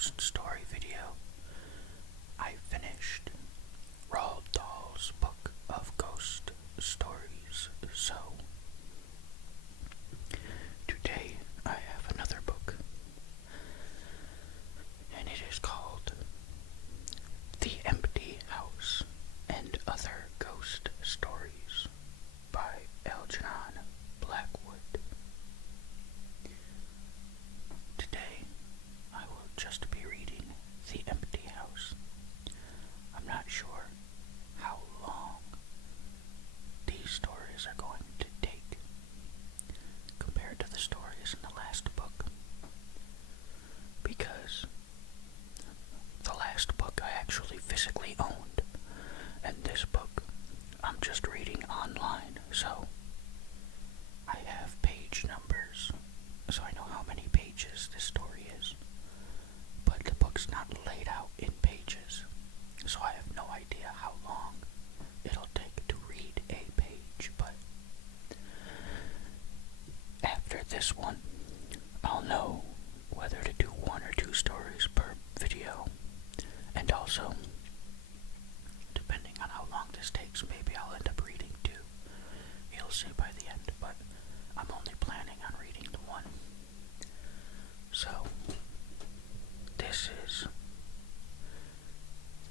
ghost story video. I finished Roald Dahl's book of ghost stories, so today I have another book, and it is called The Empty House and Other Ghost Stories by Algernon Blackwood. Today I will just be reading The Empty House. I'm not sure how long these stories are going to take compared to the stories in the last book, because the last book I actually physically owned, and this book I'm just reading online, so I have page numbers, so I know how many pages this story is, but the book's not laid out in pages, so I have no idea how long it'll take to read a page. But after this one, I'll know whether to do one or two stories per video, and also, depending on how long this takes, maybe I'll end up reading two. You'll see by the end, but I'm only planning on reading the one. So, this is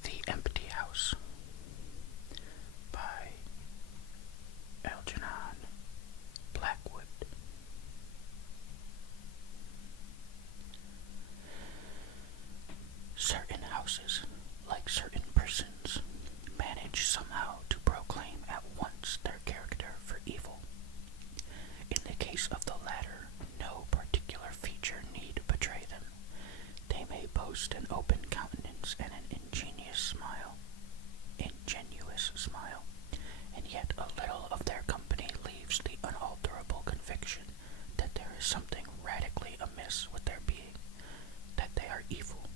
The Empty House by Algernon Blackwood. Certain houses, like certain persons, manage somehow to proclaim at once their character for evil. In the case of the latter, no particular feature need betray them. They may boast an open countenance and an ingenuous smile, and yet a little of their company leaves the unalterable conviction that there is something radically amiss with their being, that they are evil.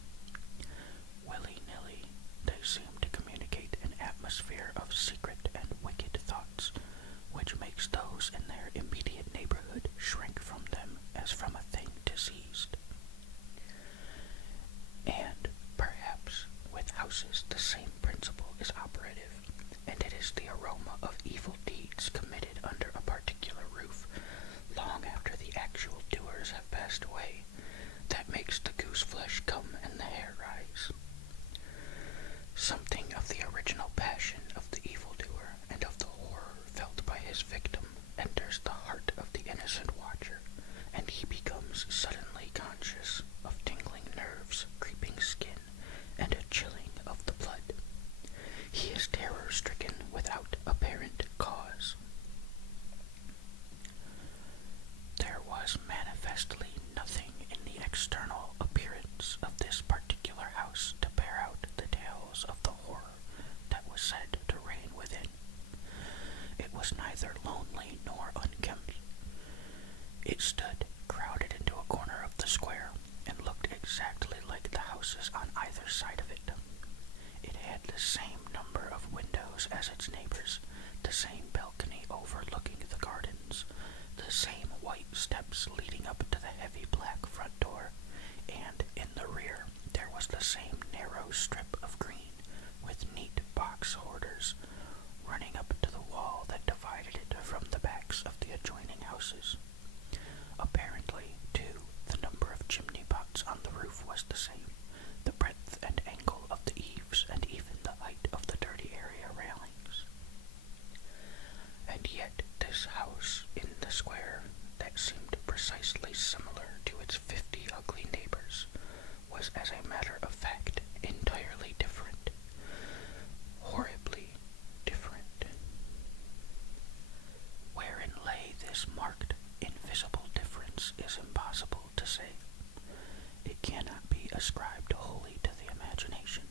Willy-nilly, they seem to communicate an atmosphere of secret and wicked thoughts, which makes those in their immediate neighborhood shrink from them as from a thing diseased. And perhaps with houses the same principle is operative, and it is the aroma of evil deeds committed under a particular roof, long after the actual doers have passed away, that makes the goose flesh come and the hair rise. Something of the original passion of the evildoer and of the horror felt by his victim enters the heart of the innocent watcher, and he becomes suddenly conscious of tingling nerves, creeping skin, and a chilling of the blood. He is terror-stricken without apparent cause. There was manifestly nothing in the external appearance of this particular house to bear out the tales of the horror that was said to reign within. It was neither lonely nor unkempt. It stood crowded into a corner of the square, and looked exactly like the houses on either side of it. It had the same number of windows as its neighbors, the same balcony overlooking the gardens, the same white steps leading up to the heavy black front door, and in the rear there was the same narrow strip of green with neat box hoarders running up to the wall that divided it from the backs of the adjoining houses. Apparently, too, the number of chimney pots on the roof was the same, the breadth and angle of the eaves, and even the height of the dirty area railings. And yet this house in the square, that seemed precisely similar to its 50 ugly neighbors, was, as a matter of fact, entirely different. Horribly different. Wherein lay this marked, invisible difference is impossible to say. It cannot be ascribed wholly to the imagination,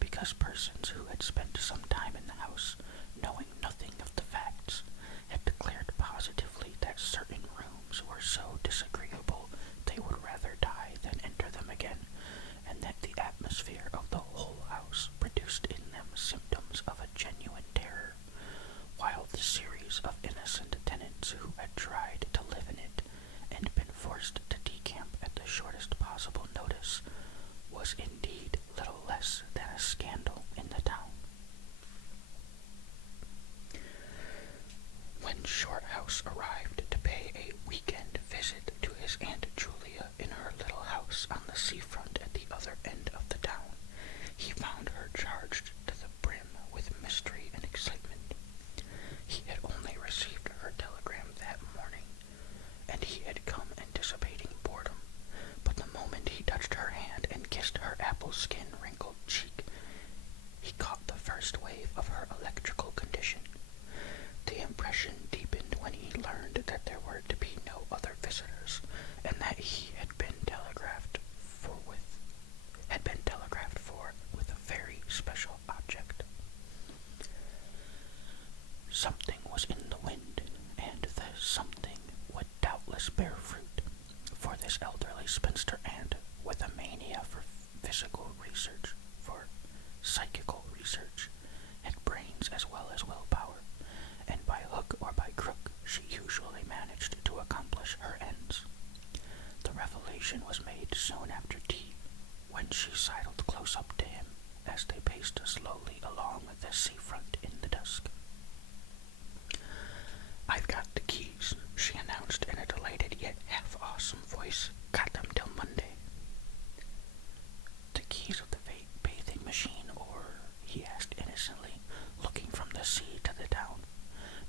because persons who had spent some time in the house, knowing nothing of the facts, had declared positively that certain rooms were so disagreeable they would rather die than enter them again, and that the atmosphere of the whole house produced in them symptoms of a genuine terror, while the series of innocent tenants who had tried to live in it and been forced to decamp at the shortest possible notice was seafront at the other end of the town, he found her charged to the brim with mystery and excitement. He had only received her telegram that morning, and he had come anticipating boredom, but the moment he touched her hand and kissed her apple-skin wrinkled cheek, he caught the first wave of her electrical condition. The impression deepened when he learned that there were to be no other visitors, and that he had been telegraphed for with a very special object. Something was in the wind, and the something would doubtless bear fruit, for this elderly spinster aunt, with a mania for physical research, for psychical research, had brains as well as willpower, and by hook or by crook she usually managed to accomplish her ends. The revelation was made soon after tea, when she sidled close up to him as they paced slowly along the seafront in the dusk. "I've got the keys," she announced in a delighted yet half-awesome voice. "Got them till Monday." "The keys of the bathing machine, or?" he asked innocently, looking from the sea to the town.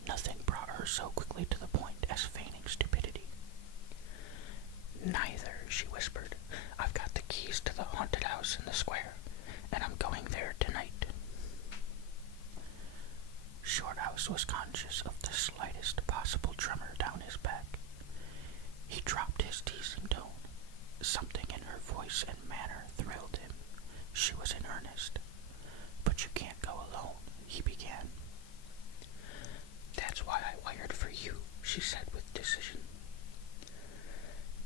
Nothing brought her so quickly to the point as feigning stupidity. "Neither," she whispered. "I've got the keys to the haunted house in the square, and I'm going there tonight." Shorthouse was conscious of the slightest possible tremor down his back. He dropped his teasing tone. Something in her voice and manner thrilled him. She was in earnest. "But you can't go alone," he began. "That's why I wired for you," she said with decision.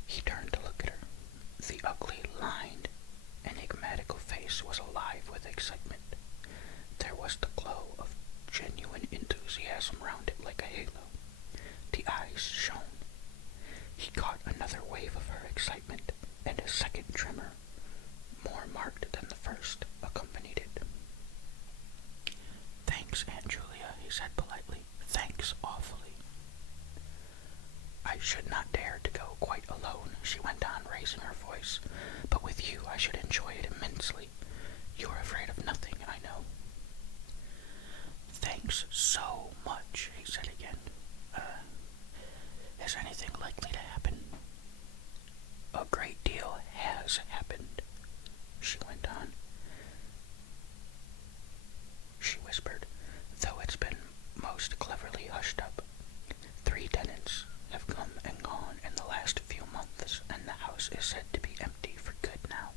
He turned to look at her. The ugly, lined, enigmatical face was alive with excitement. There was the glow of genuine enthusiasm round it like a halo. The eyes shone. He caught another wave of her excitement, and a second tremor, more marked than the first, accompanied it. "Thanks, Aunt Julia," he said politely. "Thanks awfully." "I should not dare to go quite alone," she went on, raising her voice, "but with you I should enjoy it immensely. You're afraid of nothing, I know." "Thanks so much," he said again. Is anything likely to happen?" "A great deal has happened," she went on. She whispered, though it's been most cleverly hushed up. 3 tenants have come and gone in the last few months, and the house is said to be empty for good now.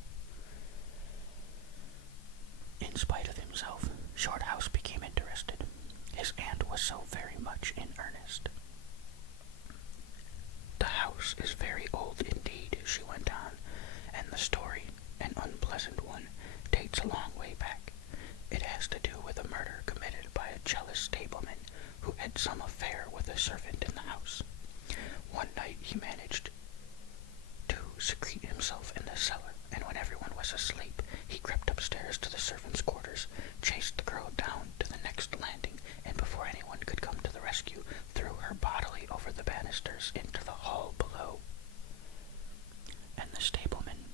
In spite of himself, Shorthouse became interested. His aunt was so very much in earnest. "The house is very old indeed," she went on, "and the story, an unpleasant one, dates a long way back. It has to do with a murder committed by a jealous stableman who had some affair with a servant in the house. One night he managed to secrete himself in the cellar, and when everyone was asleep, he crept upstairs to the servants' quarters, chased the girl down to the next landing, and before anyone could come to the rescue, threw her bodily over the banisters into the hall below. And the stableman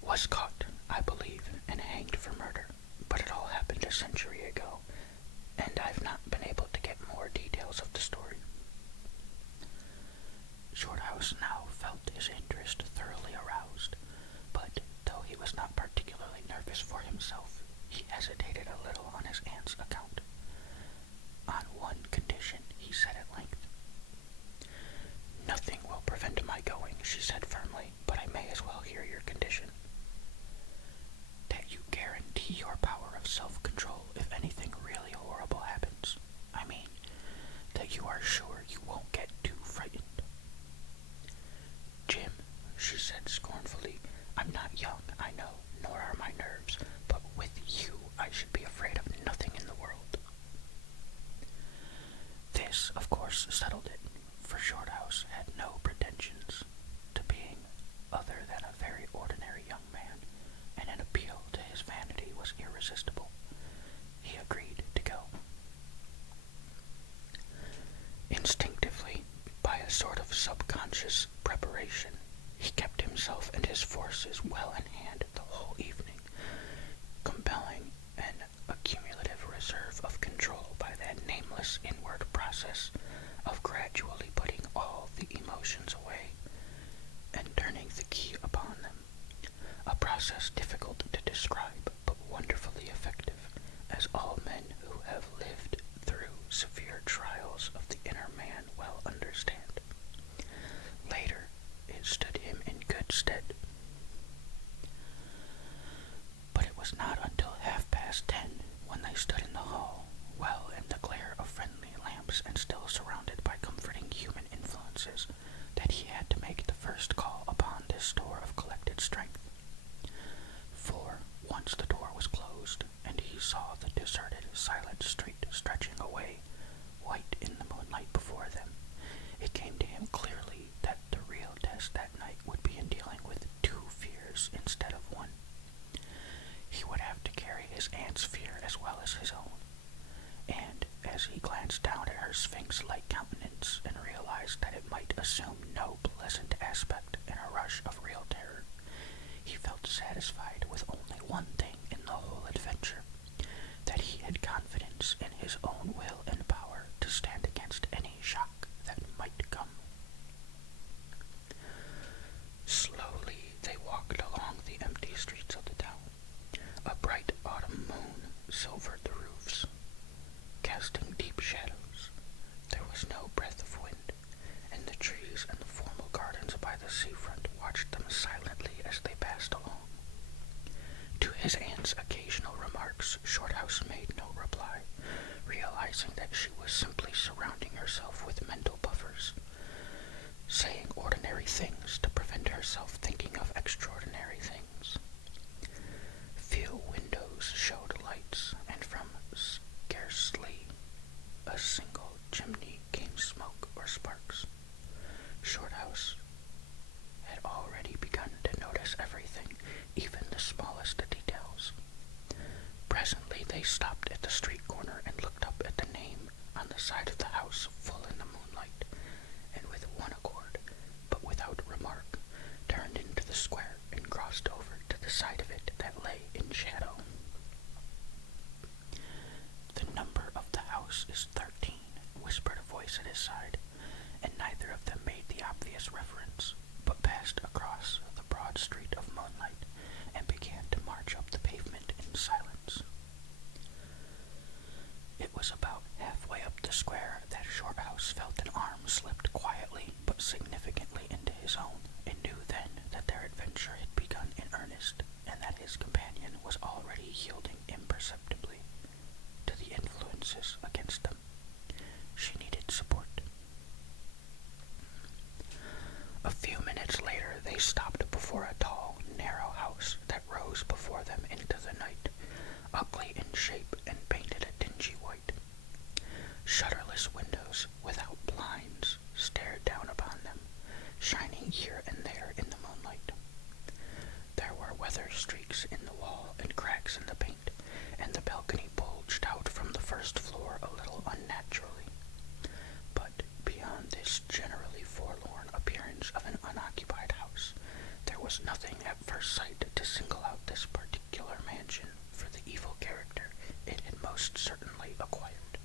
was caught, I believe, and hanged for murder, but it all happened a century ago, and I've not been able to get more details of the story." Shorthouse now felt his interest thoroughly aroused, but though he was not particularly nervous for himself, he hesitated a little on his aunt's account. "On one condition," he said at length. "Nothing will prevent my going," she said firmly, "but I may as well hear your condition." "That you guarantee your power of self-control if anything really horrible happens. I mean, that you are sure you won't get too frightened." "Jim," she said scornfully, "I'm not young, I know, nor are my nerves, but with you I should be afraid of nothing in the world." This, of course, settled it, for Shorthouse had no pretensions to being other than a very ordinary young man, and an appeal to his vanity was irresistible. He agreed to go. Instinctively, by a sort of subconscious preparation, he kept himself and his forces well in hand the whole evening, compelling an accumulative reserve of control by that nameless inward process of gradually putting all the emotions away and turning the key upon them, a process difficult to describe but wonderfully effective, as all men who have lived through severe trials of the inner man well understand. Later, it stood him in good stead. But it was not until 10:30, when they stood in the hall, well in the glare of friendly lamps and still surrounded by comforting human influences, that he had to make the first call upon this store of collected strength. For, once the door was closed, and he saw the deserted, silent street stretching away, white in the moonlight before them, it came to him clearly that the real test that night would be in dealing with two fears instead of one. He would have to carry his aunt's fear as well as his own, and as he glanced down at her sphinx-like countenance and realized that it might assume no pleasant aspect in a rush of real terror, he felt satisfied with only one thing in the whole adventure, that he had confidence in his own will and power to stand against any shock that might come. Slowly they walked along the empty streets of the town. A bright autumn moon silvered the roofs, casting deep shadows. There was no breath of wind, and the trees and the formal gardens by the seafront watched them silently as they passed along. To his aunt's occasional remarks, Shorthouse made no reply, realizing that she was simply surrounding herself with mental buffers, saying ordinary things to prevent herself thinking of extraordinary things. Few windows showed lights, and from scarcely a single chimney came smoke or sparks. Shorthouse had already begun to notice everything, even the smallest details. Presently they stopped at the street corner and looked up at the name on the side of the house full in the moonlight, and with one accord, but without remark, turned into the square and crossed over to the side of it that lay in shadow. "The number of the house is 13, whispered a voice at his side, and neither of them made the obvious reference, but passed across the broad street of moonlight and began to march up the pavement in silence. It was about halfway up the square that Shorthouse felt an arm slipped quietly but significantly into his own, and knew then that their adventure had begun in earnest, and that his companion was already yielding imperceptibly to the influences against them. She needed support. A few minutes later they stopped before a tall, narrow house that rose before them into the night, ugly in shape and painted a dingy white. Shutterless windows, without blinds, stared down upon them, shining here and there in the moonlight. There were weather streaks in the wall and cracks in the paint, and the balcony bulged out from the first floor a little unnaturally. But beyond this generally forlorn appearance of an unoccupied house, there was nothing at first sight to single out this particular mansion for the evil character it had most certainly acquired.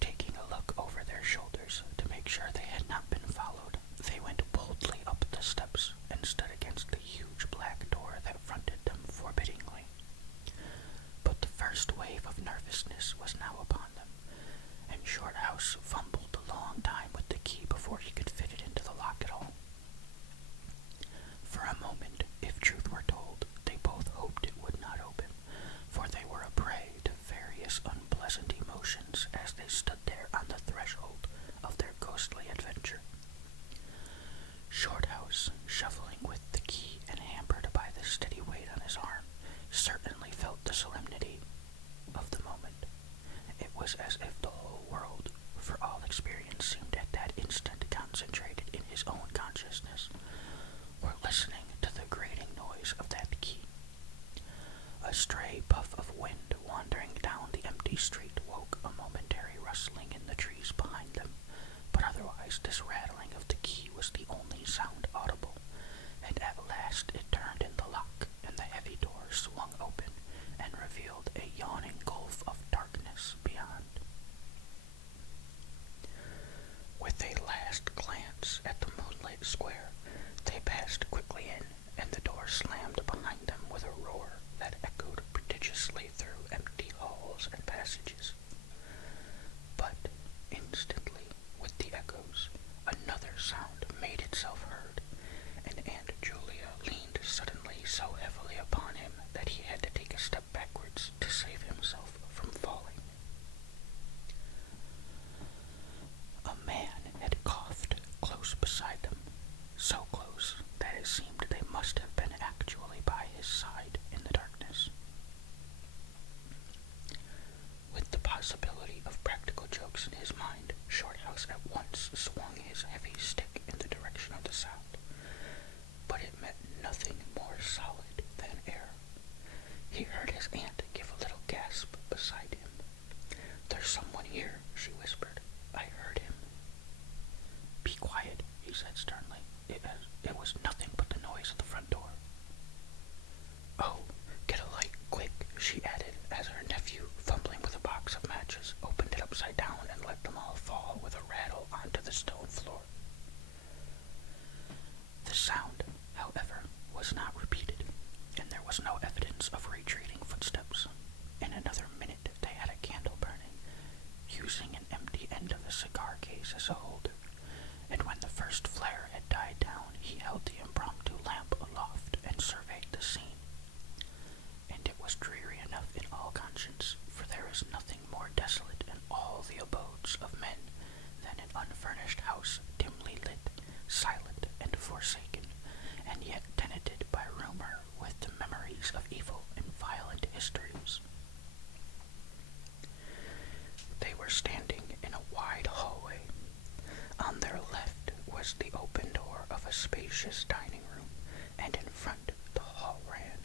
Taking a look over their shoulders to make sure they had not been followed, they went boldly up the steps and stood against the huge black door that fronted them forbiddingly. But the first wave of nervousness was now upon them, and Shorthouse fumbled a long time with the key before he could fit it into the lock at all. For a moment, if truth were told, they both hoped it would not open, for they were a prey was no evidence of retreating footsteps. In another minute they had a candle burning, using an empty end of a cigar case as a holder, and when the first flare had died down, he held the impromptu lamp aloft and surveyed the scene. And it was dreary enough in all conscience, for there is nothing more desolate in all the abodes of men than an unfurnished house dimly lit, silent, and forsaken, and yet tenanted by rumor with the memories of evil and violent histories. They were standing in a wide hallway. On their left was the open door of a spacious dining room, and in front the hall ran,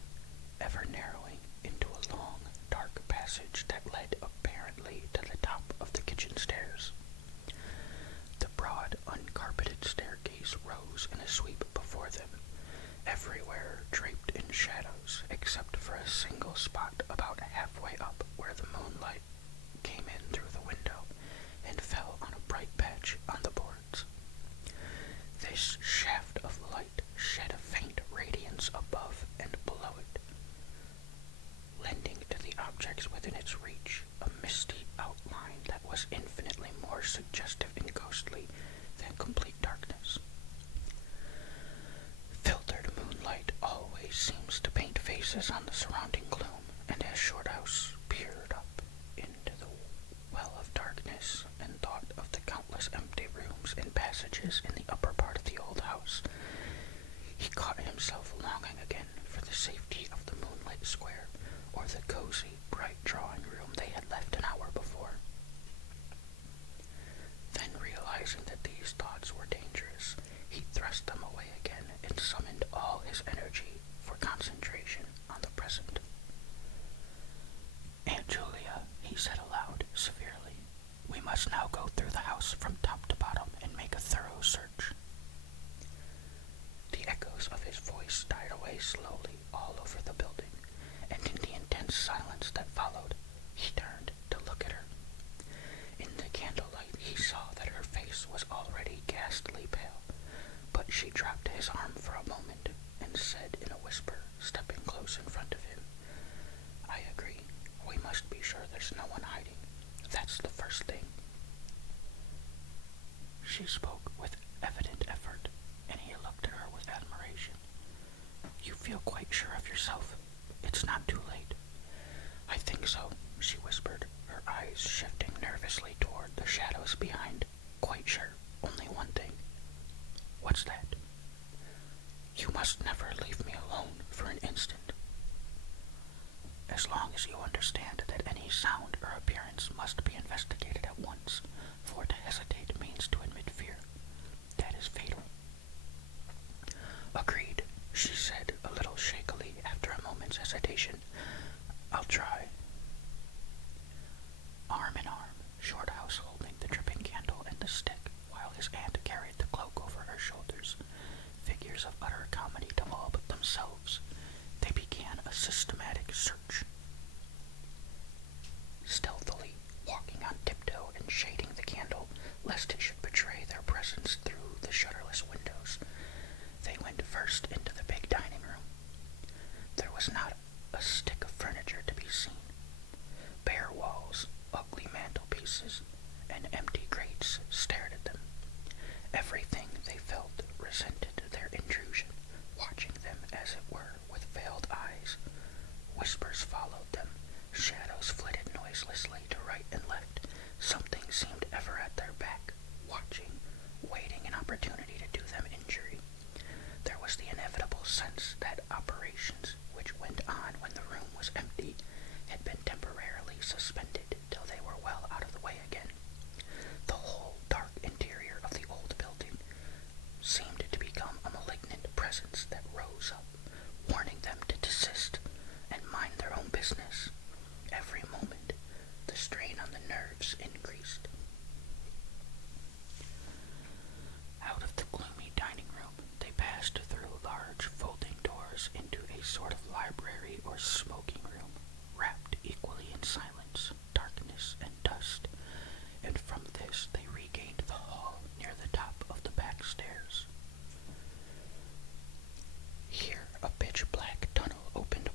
ever narrowing, into a long, dark passage that led apparently to the top of the kitchen stairs. The broad, uncarpeted staircase rose in a sweep before them, everywhere draped in shadows, except for a single spot about halfway up where the moonlight came in through the window and fell on a bright patch on the boards. This shaft of light shed a faint radiance above and below it, lending to the objects within its reach a misty outline that was infinitely more suggestive and ghostly than complete darkness. Filtered moonlight always seems to paint faces on the surrounding gloom, and as Shorthouse peered up into the well of darkness and thought of the countless empty rooms and passages in the upper part of the old house, he caught himself longing again for the safety of the moonlit square, or the cozy, bright drawing room they had left an hour before. Then, realizing that these thoughts were dangerous, he thrust them away again and summoned all his energy for concentration on the present. "Aunt Julia," he said aloud, severely, "we must now go through the house from top to bottom and make a thorough search." The echoes of his voice died away slowly all over the building, and in the intense silence that followed, he turned to look at her. In the candlelight he saw that her face was already ghastly pale, but she dropped his arm for a moment and said in a whisper, stepping close in front of him, "I agree. We must be sure there's no one hiding. That's the first thing." She spoke with evident effort, and he looked at her with admiration. "You feel quite sure of yourself? It's not too late." "I think so," she whispered, her eyes shifting nervously toward the shadows behind. "Quite sure. Only one thing." "What's that?" "You must never leave me alone for an instant." "As long as you understand that any sound or appearance must be investigated at once, for to hesitate means to admit fear. That is fatal." "Agreed," she said a little shakily after a moment's hesitation. "I'll try." Arm in arm, Shorthouse holding the dripping candle and the stick, while his aunt carried the cloak over her shoulders, figures of utter comedy to all but themselves, they began a systematic search. Stealthily, walking on tiptoe and shading the candle, lest it should betray their presence through the shutterless windows, they went first into the big dining room. There was not a stick of furniture to be seen. Bare walls, ugly mantelpieces, and empty grates stared at them. Everything, they felt, resented their intrusion, watching them, as it were, with veiled eyes. Whispers followed them. Shadows flitted noiselessly to right and left. Something seemed ever at their back, watching, waiting an opportunity to do them injury. There was the inevitable sense that operations which went on when the room was empty had been temporarily suspended till they were well out of the way again. The whole dark interior of the old building seemed to become a malignant presence that rose up, warning them to desist and mind their own business. Every moment, the strain on the nerves increased. Out of the gloomy dining room, they passed through large folding doors into a sort of library or smoking room, wrapped equally in silence, darkness, and dust, and from this they regained the hall near the top of the back stairs. Here a pitch-black tunnel opened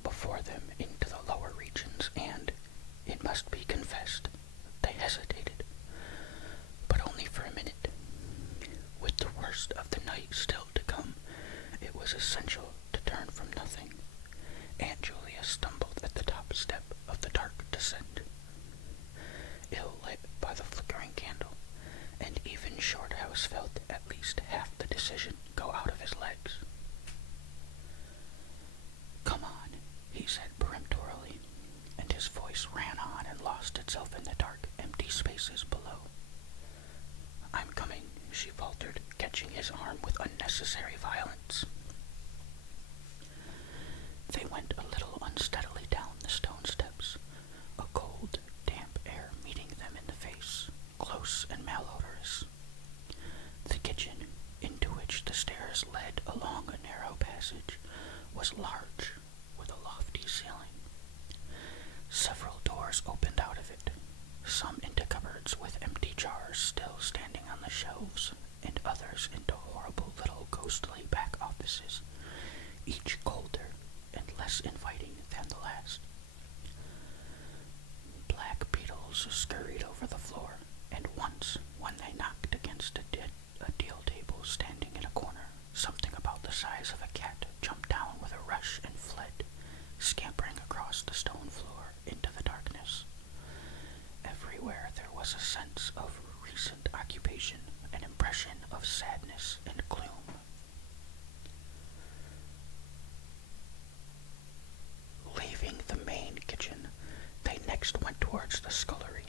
was essential to turn from nothing, Aunt Julia stumbled at the top step of the dark descent. Ill lit by the flickering candle, and even Shorthouse felt at least half the decision go out of his legs. "Come on," he said peremptorily, and his voice ran on and lost itself in the dark, empty spaces below. "I'm coming," she faltered, catching his arm with unnecessary violence. They went a little unsteadily down the stone steps, a cold, damp air meeting them in the face, close and malodorous. The kitchen, into which the stairs led along a narrow passage, was large, with a lofty ceiling. Several doors opened out of it, some into cupboards with empty jars still standing on the shelves, and others into horrible little ghostly back offices, each colder and less inviting than the last. Black beetles scurried over the floor, and once, when they knocked against a deal table standing in a corner, something about the size of a cat jumped down with a rush and fled, scampering across the stone floor into the darkness. Everywhere there was a sense of recent occupation, an impression of sadness and gloom. Leaving the main kitchen, they next went towards the scullery.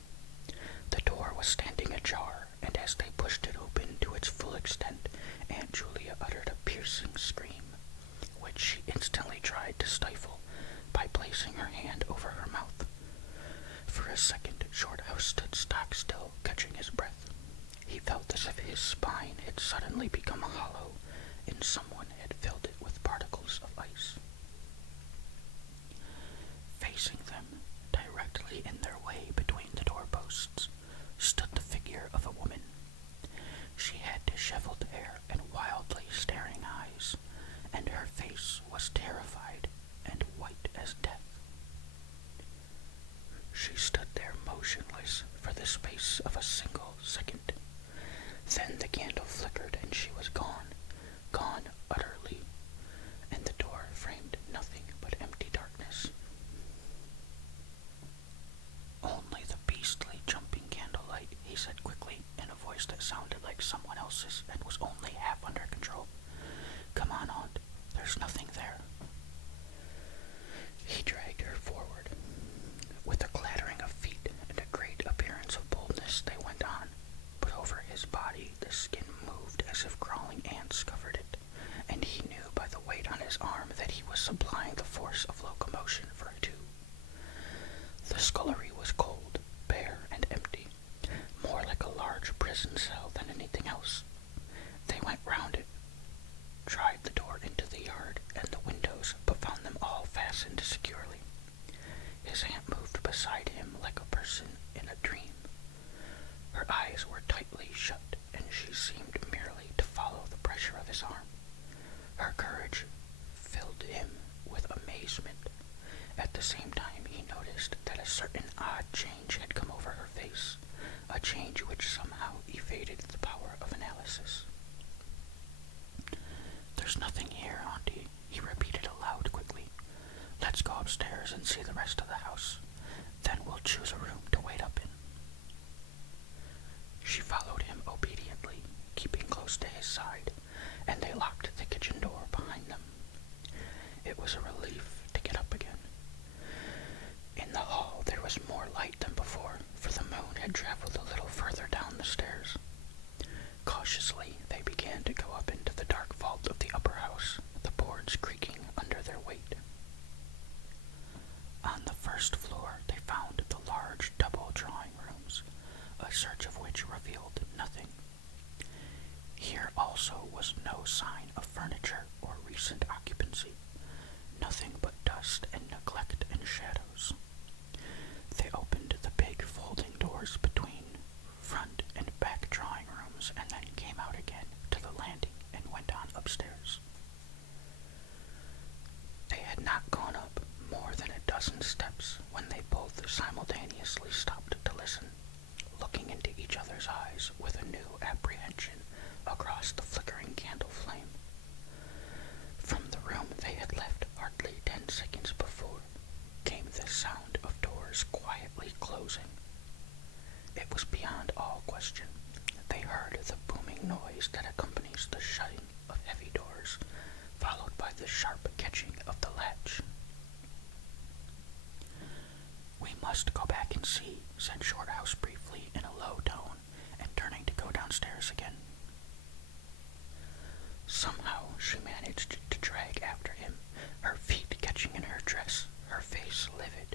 The door was standing ajar, and as they pushed it open to its full extent, Aunt Julia uttered a piercing scream, which she instantly tried to stifle by placing her hand over her mouth. For a second, Shorthouse stood stock still, catching his breath. He felt as if his spine had suddenly become hollow, and someone had filled it with particles of ice. Facing them, directly in their way between the doorposts, stood the figure of a woman. She had disheveled hair and wildly staring eyes, and her face was terrified and white as death. She stood there motionless for the space of a single second. Then the candle flickered and she was gone, gone utterly, and the door framed nothing but empty darkness. "Only the beastly jumping candlelight," he said quickly, in a voice that sounded like someone else's and was only half under control. "Come on, Aunt. There's nothing there." He dragged her forward. With a clattering of feet and a great appearance of boldness, they went on, but over his body the skin moved as if crawling ants covered it, and he knew by the weight on his arm that he was supplying the force of locomotion for two. The scullery was cold, bare, and empty, more like a large prison cell than anything else. They went round it, tried the door into the yard and the windows, but found them all fastened securely. His aunt moved beside him like a person in a dream. Her eyes were tightly shut, and she seemed merely to follow the pressure of his arm. Her courage filled him with amazement. At the same time, he noticed that a certain odd change had come over her face, a change which somehow evaded the power of analysis. "There's nothing here, Auntie," he repeated aloud quickly. "Let's go upstairs and see the rest of the house. Then we'll choose a room to wait up in." She followed him obediently, keeping close to his side, and they locked the kitchen door behind them. It was a relief to get up again. In the hall there was more light than before, for the moon had traveled a little further down the stairs. Cautiously they began to go up into the dark vault of the upper house, the boards creaking under their weight. On the first floor they found the large double drawing rooms, a search of which revealed nothing. Here also was no sign of furniture or recent occupancy, nothing but dust and neglect and shadows. They opened the big folding doors between front and back drawing rooms and then came out again to the landing and went on upstairs. They had not gone up more than a dozen steps when they both simultaneously stopped to listen, looking into each other's eyes with a new apprehension across the flickering candle flame. From latch. "We must go back and see," said Shorthouse briefly in a low tone, and turning to go downstairs again. Somehow she managed to drag after him, her feet catching in her dress, her face livid.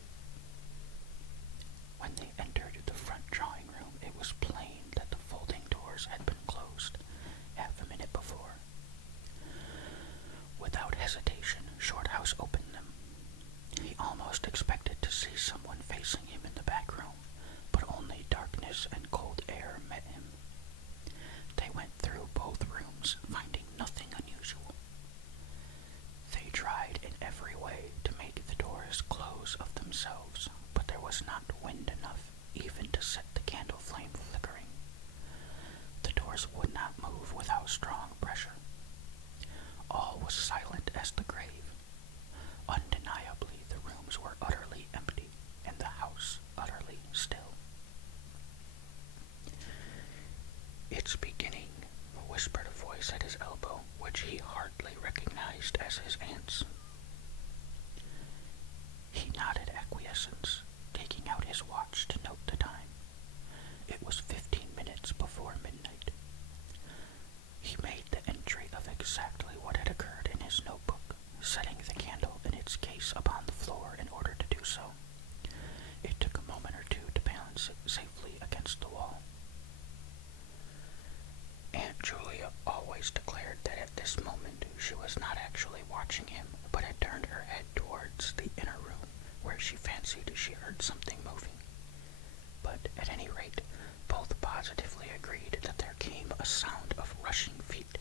When they entered the front drawing room, it was plain that the folding doors had been closed half a minute before. Without hesitation, Shorthouse opened them. He almost expected to see someone facing him in the back room, but only darkness and cold air met him. They went through both rooms, finding nothing unusual. They tried in every way to make the doors close of themselves, but there was not wind enough even to set the candle flame flickering. The doors would not move without strong pressure. All was silent as the grave. Undeniably, the rooms were utterly empty, and the house utterly still. "It's beginning," whispered a voice at his elbow, which he hardly recognized as his aunt's. He nodded acquiescence, taking out his watch to note the time. It was 15 minutes before midnight. He made the entry of exactly what had occurred in his notebook, setting the candle in its case upon the floor in order to do so. It took a moment or two to balance it safely against the wall. Aunt Julia always declared that at this moment she was not actually watching him, but had turned her head towards the inner room, where she fancied she heard something moving. But at any rate, both positively agreed that there came a sound of rushing feet,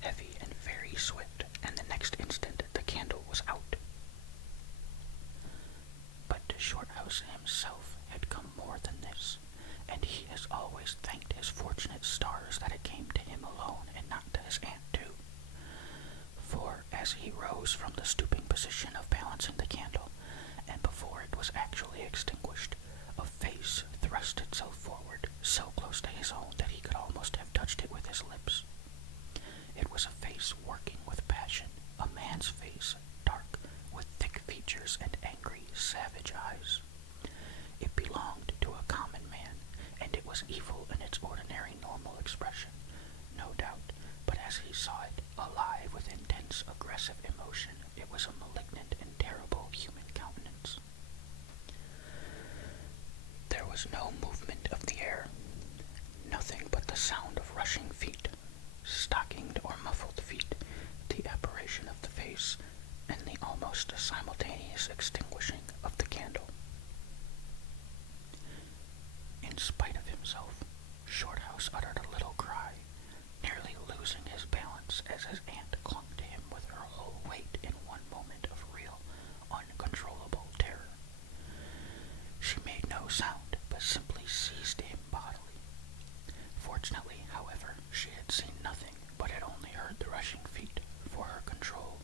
heavy and very swift, and the next instant the candle was out. But Shorthouse himself had come more than this, and he has always thanked his fortunate stars that it came to him alone and not to his aunt too. For as he rose from the stooping position of balancing the candle, and before it was actually extinguished, a face thrust itself forward, so close to his own that he could almost have touched it with his lips. It was a face working with passion, a man's face, dark, with thick features and angry, savage eyes. It belonged to a common man, and it was evil in its ordinary normal expression, no doubt, but as he saw it, alive with intense, aggressive emotion, it was a malignant and terrible human countenance. There was no movement of the air, nothing but the sound of rushing feet, stockinged or muffled feet, the apparition of the face, and the almost simultaneous extinguishing of the candle. In spite of himself, Shorthouse uttered a little cry, nearly losing his balance as his aunt clung to him with her whole weight in one moment of real, uncontrollable terror. She made no sound, but simply seized him bodily. Fortunately, however, she had seen nothing, but had only heard the rushing feet, for her control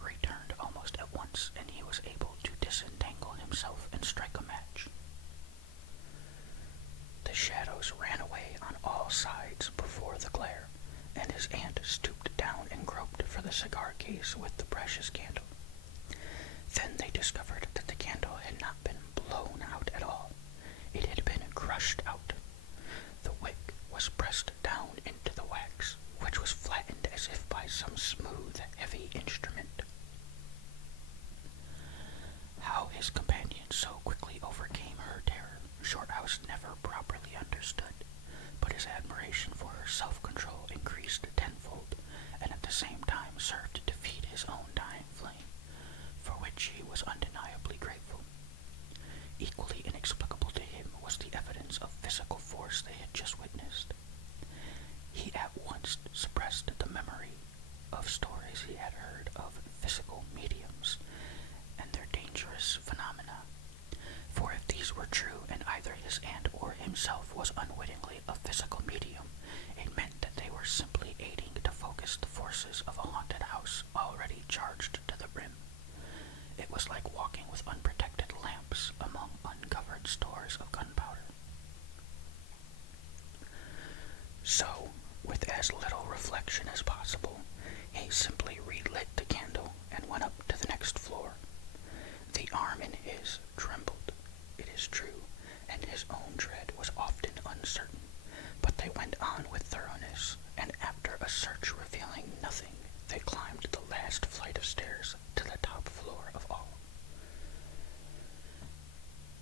returned almost at once, and he was able to disentangle himself and strike a match. The shadows ran away on all sides before the glare, and his aunt stooped down and groped for the cigar case with the precious candle. Then they discovered that the candle had not been blown out at all. It had been crushed out. The wick was pressed down into the wax, which was flattened as if by some smooth, heavy instrument. How his companion so quickly overcame her terror, Shorthouse never properly understood, but his admiration for her self-control increased tenfold, and at the same time served to feed his own dying flame, for which he was undeniably grateful. Equally inexplicable to him was the evidence of physical force they had just witnessed. He at once suppressed the memory of stories he had heard of physical mediums and their dangerous phenomena, for if these were true and either his aunt or himself was unwittingly a physical medium, it meant that they were simply aiding to focus the forces of a haunted house already charged to the brim. It was like walking with unprotected lamps among uncovered stores of gunpowder. So, with as little reflection as possible, he simply relit the candle and went up to the next his own tread was often uncertain, but they went on with thoroughness, and after a search revealing nothing, they climbed the last flight of stairs to the top floor of all.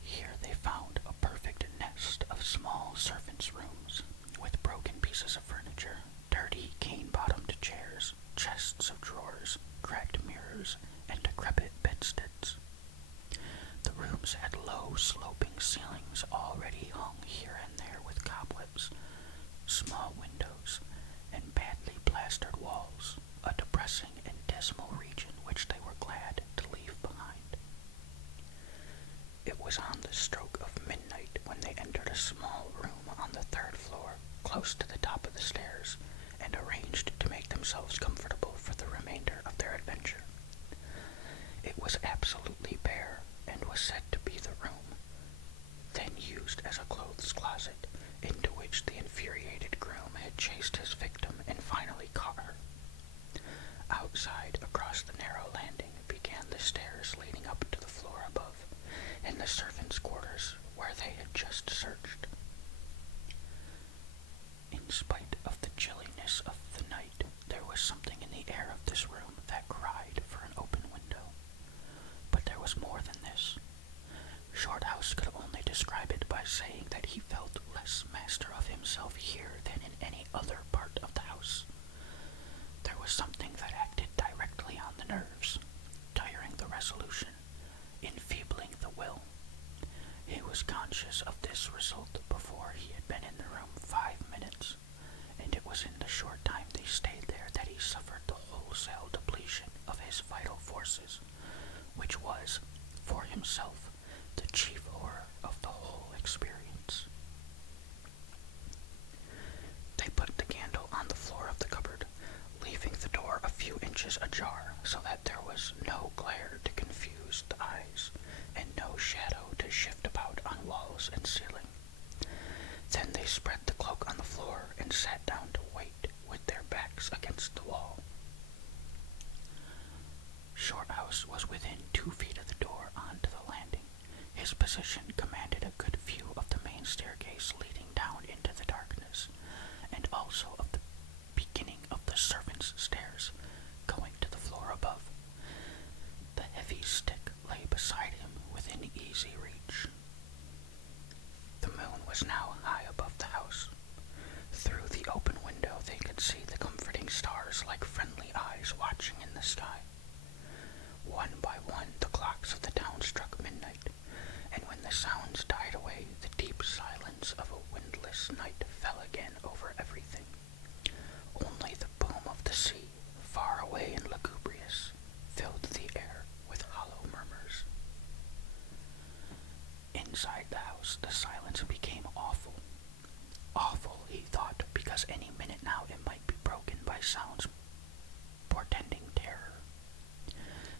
Here they found a perfect nest of small servants' rooms, with broken pieces of furniture, dirty cane-bottomed chairs, chests of drawers, cracked mirrors, and decrepit bedsteads. The rooms had low, sloping ceilings already hung here and there with cobwebs, small windows, and badly plastered walls, a depressing and dismal region which they were glad to leave behind. It was on the stroke of midnight when they entered a small room on the third floor, close to the top of the stairs, and arranged to make themselves comfortable for the remainder of their adventure. It was absolutely bare, and was said to be the room, then used as a clothes closet, into which the infuriated groom had chased his victim and finally caught her. Outside, across the narrow landing, began the stairs leading up to the floor above, and the servants' quarters, where they had just searched. In spite of the chilliness of the night, there was something in the air of this room that cried for an open window. But there was more than this. Shorthouse could only describe it by saying that he felt less master of himself here than in any other part of the house. There was something that acted directly on the nerves, tiring the resolution, enfeebling the will. He was conscious of this result before he had been in the room 5 minutes, and it was in the short time they stayed there that he suffered the wholesale depletion of his vital forces, which was, for himself, the chief horror of the whole experience. They put the candle on the floor of the cupboard, leaving the door a few inches ajar so that there was no glare to confuse the eyes, and no shadow to shift about on walls and ceiling. Then they spread the cloak on the floor and sat down to wait, with their backs against the wall. Shorthouse was within 2 feet of the door onto the landing. His position commanded a good view of the main staircase leading down into the darkness, and also of the beginning of the servants' stairs, going to the floor above. The heavy stick lay beside him within easy reach. The moon was now high above the house. Through the open window they could see the comforting stars like friendly eyes watching in the sky. One by one the clocks of the town struck midnight, and when the sounds died away, the deep silence of a windless night fell again over everything. Only the boom of the sea, far away and lugubrious, filled the air with hollow murmurs. Inside the house the silence became awful. Awful, he thought, because any minute now it might be broken by sounds portending terror.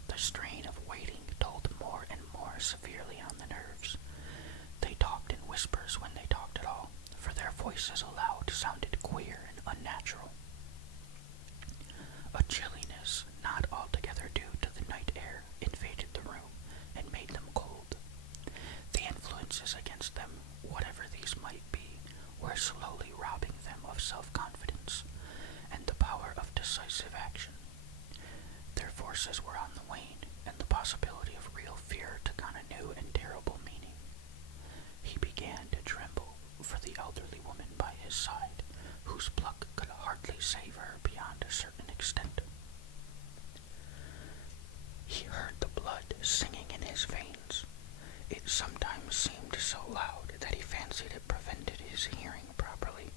The strain of waiting told more and more severely on the nerves. They talked in whispers when they talked at all, for their voices aloud sounded queer and unnatural. A chilliness, not altogether due to the night air, invaded the room and made them cold. The influences against them, whatever these might be, were slowly robbing them of self-confidence and the power of decisive action. Their forces were on the wane, and the possibility of real fear took on a new and terrible meaning. He began to tremble for the elderly woman by his side, whose pluck could hardly save her beyond a certain extent. He heard the blood singing in his veins. It sometimes seemed so loud that he fancied it prevented his hearing properly.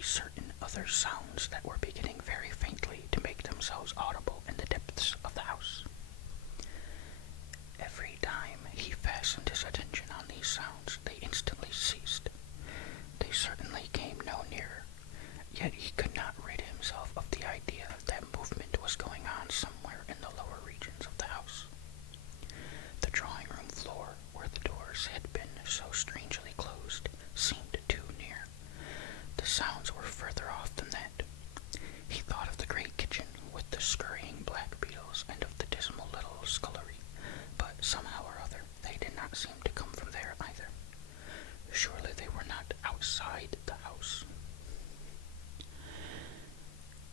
Certain other sounds that were beginning very faintly to make themselves audible in the depths of the house. Every time he fastened his attention on these sounds, they instantly ceased. They certainly came no nearer, yet he could not rid himself of the idea that movement was going on somewhere in the lower regions of the house. The drawing-room floor, where the doors had been so strangely closed, seemed too near. The sounds were further off than that. He thought of the great kitchen with the scurrying black beetles and of the dismal little scullery, but but somehow or other they did not seem to come from there either. Surely they were not outside the house.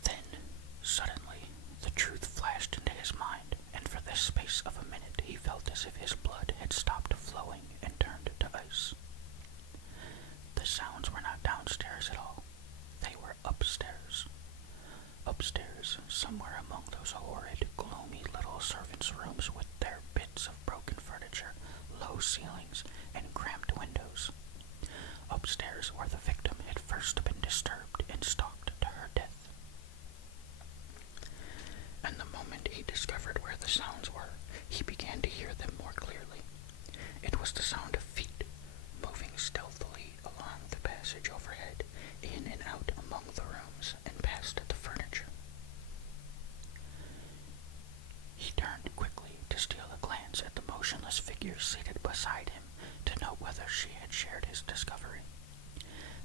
Then, suddenly, the truth flashed into his mind, and for the space of a minute he felt as if his blood had stopped flowing and turned to ice. The sounds were not downstairs at all. They were upstairs. Upstairs, somewhere among those horrid, gloomy little servants' rooms with their bits of broken furniture, low ceilings, and cramped windows. Upstairs where the victim had first been disturbed and stalked to her death. And the moment he discovered where the sounds were, he began to hear them more clearly. It was the sound of feet, moving stealthily along the passage overhead, in and out among the rooms, and past the furniture. He turned quickly to steal a glance at the motionless figure seated beside him, to note whether she had shared his discovery.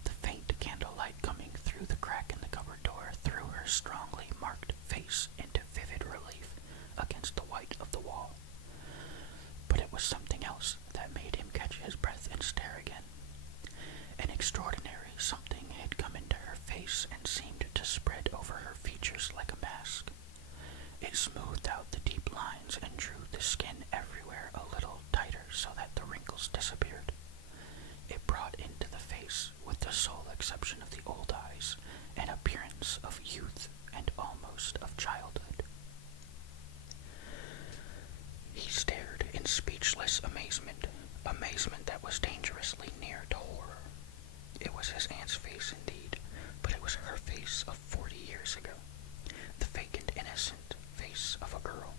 The faint candlelight coming through the crack in the cupboard door threw her strongly marked face into vivid relief against the white of the wall. But it was something else that made him catch his breath and stare again. An extraordinary something had come into her face and seemed to spread over her features like a mask. It smoothed out the deep lines and drew the skin everywhere a little tighter so that the wrinkles disappeared. It brought into the face, with the sole exception of the old eyes, an appearance of youth and almost of childhood. He stared in speechless amazement that was dangerously near to horror. It was his aunt's face indeed, but it was her face of 40 years ago, the vacant, innocent face of a girl.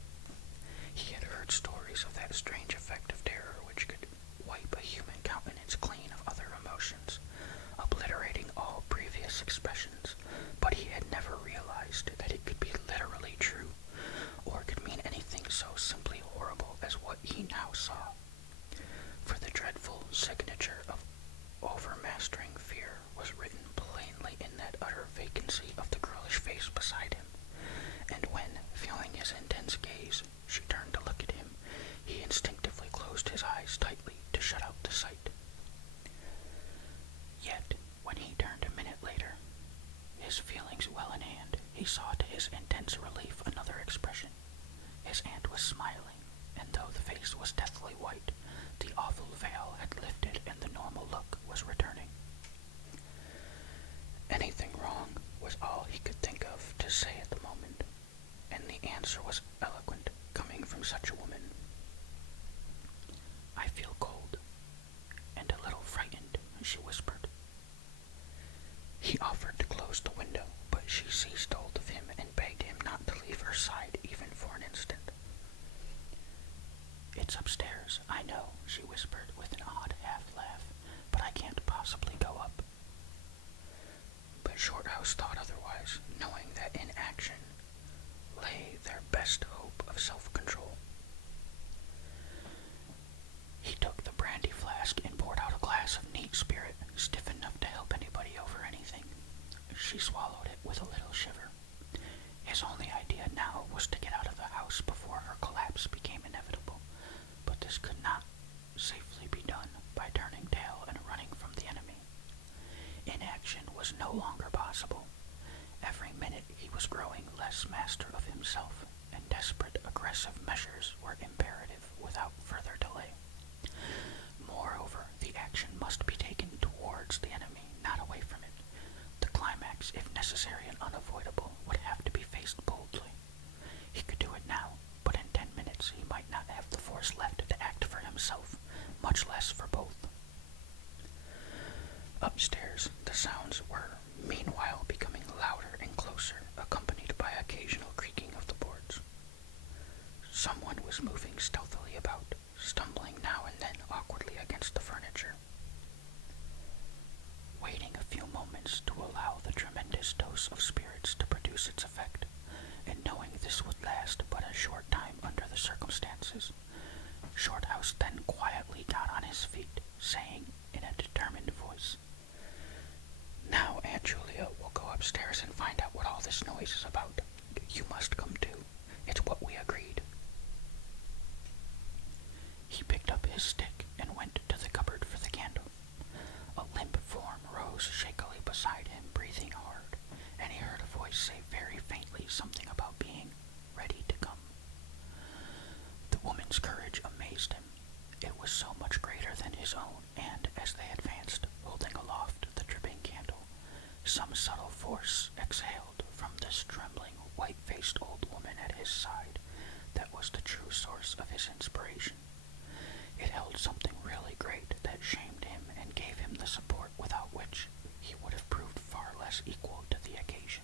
He had heard stories of that strange effect of terror which could wipe a human countenance clean of other emotions, obliterating all previous expressions, but he had never realized that it could be literally true, or could mean anything so simply horrible as what he now saw. For the dreadful signature of overmastering fear was written plainly in that utter vacancy of the girlish face beside him, and when, feeling his intense gaze, she turned to look at him, he instinctively closed his eyes tightly to shut out the sight. Yet, when he turned a minute later, his feelings well in hand, he saw to his intense relief another expression. His aunt was smiling, and though the face was deathly white, the awful veil had lifted and the normal look was returning. Anything wrong was all he could think of to say at the moment, and the answer was eloquent, coming from such a woman. "I feel cold, and a little frightened," she whispered. He offered to close the window, but she seized hold of him and begged him not to leave her side even for an instant. "It's upstairs, I know," she whispered with an odd half-laugh, "but I can't possibly go up." But Shorthouse thought otherwise, knowing that in action lay their best hope of self-control. He took the brandy flask and poured out a glass of neat spirit, stiff enough to help anybody over anything. She swallowed it with a little shiver. His only idea now was to get out of the house before her collapse became inevitable, but this could not safely be done by turning tail and running from the enemy. Inaction was no longer possible. Every minute he was growing less master of himself, and desperate, aggressive measures were imperative without further delay. Moreover, the action must be taken towards the enemy, not away from it. The climax, if necessary and unavoidable, would have to be faced boldly. He could do it now, but in 10 minutes he might not have the force left to act for himself, much less for both. Upstairs, the sounds were, meanwhile, becoming louder and closer, accompanied by occasional creaking of the boards. Someone was moving stealthily about, stumbling now and then awkwardly against the furniture. Waiting a few moments to allow the tremendous dose of spirits to produce its effect, and knowing this would last but a short time under the circumstances, Shorthouse then quietly got on his feet, saying in a determined voice, "Now, Aunt Julia, we'll go upstairs and find out what all this noise is about. You must come too. It's what we agreed." faced old woman at his side that was the true source of his inspiration. It held something really great that shamed him and gave him the support without which he would have proved far less equal to the occasion.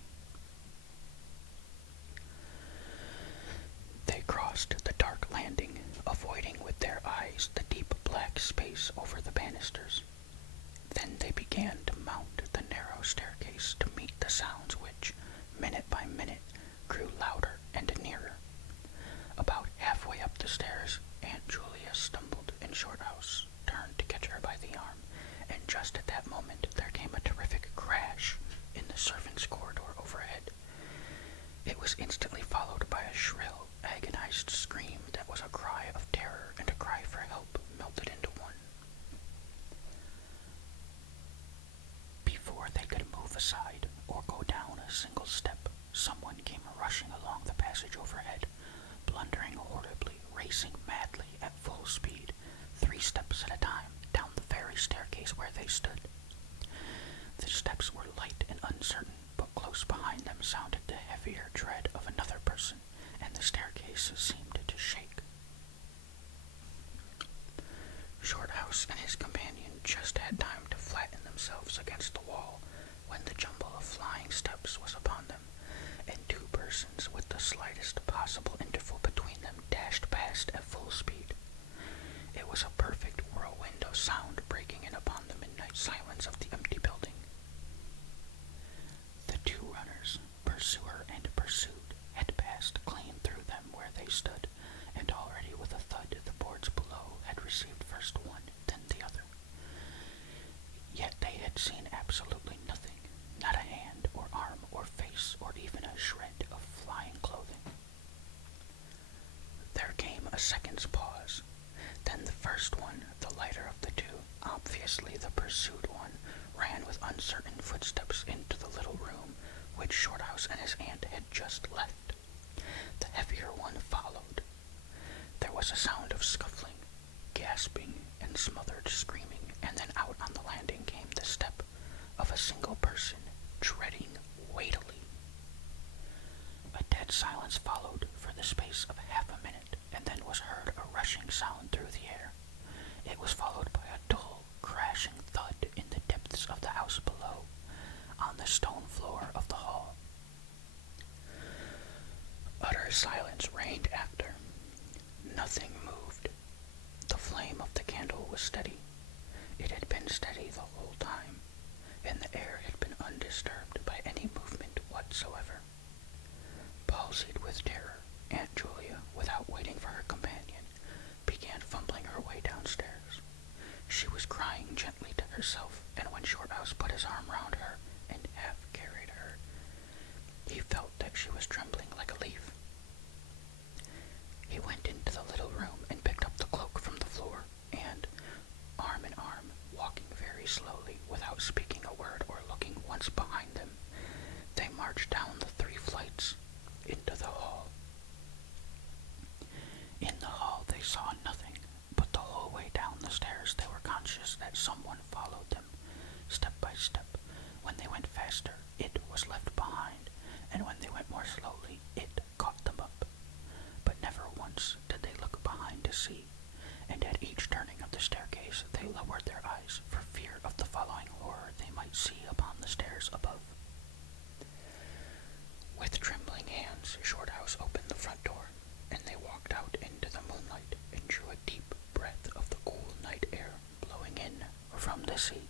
They crossed the dark landing, avoiding with their eyes the deep black space over the banisters. Then they began to mount the narrow staircase to meet the sounds which, minute by minute, grew louder and nearer. About halfway up the stairs, Aunt Julia stumbled and Shorthouse turned to catch her by the arm, and just at that moment there came a terrific crash in the servants' corridor overhead. It was instantly followed by a shrill, agonized scream that was a cry of terror and a cry for help melted into one. Before they could move aside or go down a single step, someone came rushing along the passage overhead, blundering horribly, racing madly at full speed, 3 steps at a time, down the very staircase where they stood. The steps were light and uncertain, but close behind them sounded the heavier tread of another person, and the staircase seemed to shake. Shorthouse and his companion just had time to flatten themselves against the wall when the jumble of flying steps was upon them, and 2 persons with the slightest possible interval between them dashed past at full speed. It was a perfect whirlwind of sound breaking in upon the midnight silence of the empty building. The 2 runners, pursuer and pursued, had passed clean through them where they stood, and already with a thud the boards below had received first one, then the other. Yet they had seen absolutely nothing, not a hand or arm or face or even a shred of flying clothing. There came a second's pause. Then the first one, the lighter of the 2, obviously the pursued one, ran with uncertain footsteps into the little room which Shorthouse and his aunt had just left. The heavier one followed. There was a sound of scuffling, gasping, and smothered screaming, and then out on the landing came the step of a single person, treading weightily. A dead silence followed for the space of half a minute, and then was heard a rushing sound through the air. It was followed by a dull, crashing thud in the depths of the house below, on the stone floor of the hall. Utter silence reigned after. Nothing moved. The flame of the candle was steady. It had been steady the whole time, and the air had been undisturbed by any movement whatsoever. Palsied with terror, Aunt Julia, without waiting for her companion, began fumbling her way downstairs. She was crying gently to herself, and when Shorthouse put his arm round her and half carried her, he felt that she was trembling like a leaf. He went into the little room and picked up the cloak from the floor, and, arm in arm, walking very slowly, without speaking a word or looking once behind them, they marched down the 3 flights into the hall. In the hall they saw nothing, but the whole way down the stairs they were conscious that someone followed them, step by step. When they went faster, it was left behind, and when they went more slowly, it caught them up. But never once did they look behind to see, and at each turning of the staircase they lowered their eyes for fear of the following horror they might see upon the stairs above. With trembling hands, Shorthouse opened the front door, and they walked out into the moonlight and drew a deep breath of the cool night air blowing in from the sea.